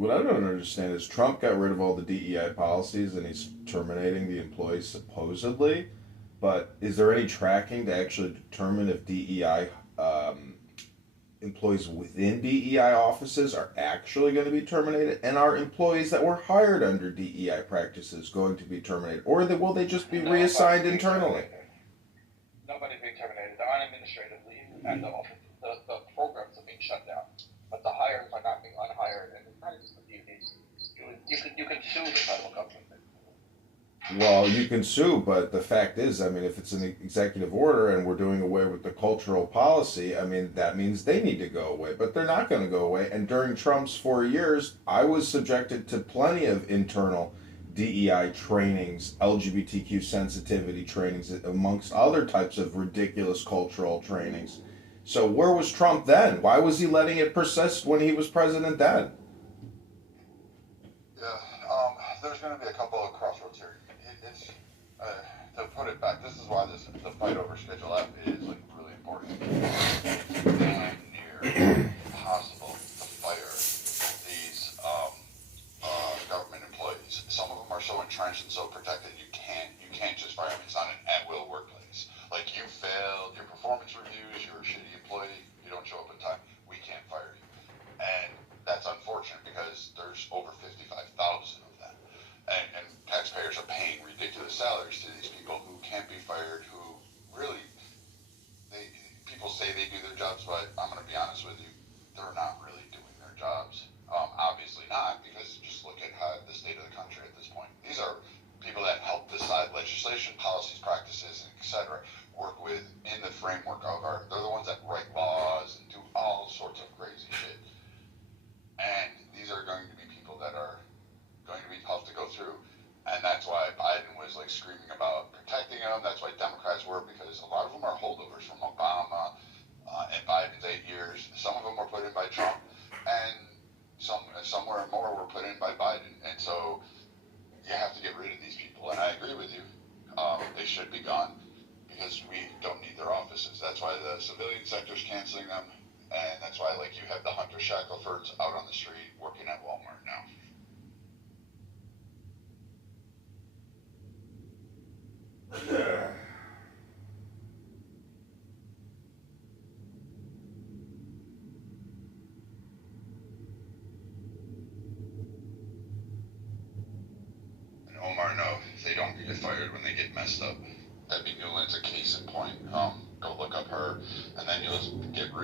What I don't understand is Trump got rid of all the DEI policies and he's terminating the employees supposedly, but is there any tracking to actually determine if DEI employees within DEI offices are actually going to be terminated, and are employees that were hired under DEI practices going to be terminated, or will they just be reassigned internally? Nobody's being terminated. They're on administrative leave, and the programs are being shut down. But the hires are not being unhired, and it's not just the DEs. You can sue the federal government. Well, you can sue, but the fact is, I mean, if it's an executive order and we're doing away with the cultural policy, I mean, that means they need to go away, but they're not going to go away. And during Trump's 4 years, I was subjected to plenty of internal DEI trainings, LGBTQ sensitivity trainings, amongst other types of ridiculous cultural trainings. So where was Trump then? Why was he letting it persist when he was president then? Yeah, there's going to be a couple of crossroads here. It's to put it back. This is why the fight over Schedule F is like really important. It's damn near impossible to fire these government employees. Some of them are so entrenched and so protected you can't just fire them. It's not an at-will workplace. Like, you failed your performance reviews, you're a shitty employee, you don't show up in time, we can't fire you. And that's unfortunate because there's over 55,000 of them. And taxpayers are paying ridiculous salaries to these people who can't be fired, who really, people say they do their jobs, but I'm going to be honest with you, they're not really doing their jobs. Obviously not, because just look at the state of the country at this point. These are people that help decide legislation, policies, practices, etc. Work with in the framework of they're the ones that write laws and do all sorts of crazy shit. And these are going to be people that are going to be tough to go through. And that's why Biden was like screaming about protecting them. That's why Democrats were, because a lot of them are holdovers from Obama and Biden's 8 years. Some of them were put in by Trump, and somewhere more were put in by Biden. And so you have to get rid of these people. And I agree with you. They should be gone because we don't need their offices. That's why the civilian sector's canceling them. And that's why, like, you have the Hunter Shacklefords out on the street working at Walmart now. And Omar, no, they don't get fired when they get messed up. Debbie Newland's a case in point. Go look up her, and then you'll get real.